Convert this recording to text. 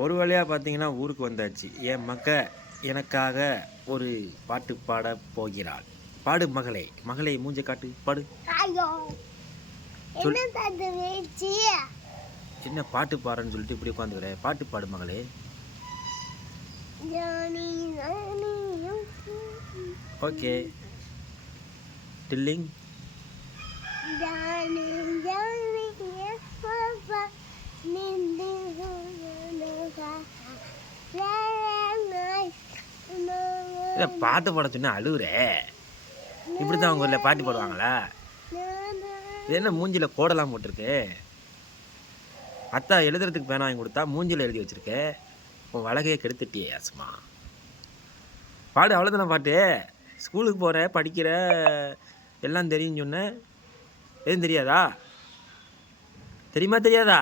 ஒரு வழியாக பார்த்தீங்கன்னா ஊருக்கு வந்தாச்சு. என் எனக்காக ஒரு பாட்டு பாட போகிறாள். பாடு மகளே, மகளே மூஞ்ச காட்டு பாடு. சொல். என்ன பாட்டு பாடுறேன்னு சொல்லிட்டு இப்படி உட்காந்துக்கிற? பாட்டு பாடு மகளே. ஓகே. டில்லிங். பாட்டு பாட சொன்னா அழுகுற. இப்படித்தான் அவங்க ஊர்ல பாட்டு பாடுவாங்களா? இது என்ன மூஞ்சில கோடெல்லாம் போட்டிருக்கு? அத்தா எழுதுறதுக்கு பேனா வாங்கி கொடுத்தா மூஞ்சில எழுதி வச்சிருக்க. உன் வழகையை கெடுத்துட்டியே ஆசுமா. பாடு, அவ்வளோதானே பாட்டு. ஸ்கூலுக்கு போகிற, படிக்கிற, எல்லாம் தெரியும்னு சொன்ன. எதுவும் தெரியாதா? தெரியுமா தெரியாதா?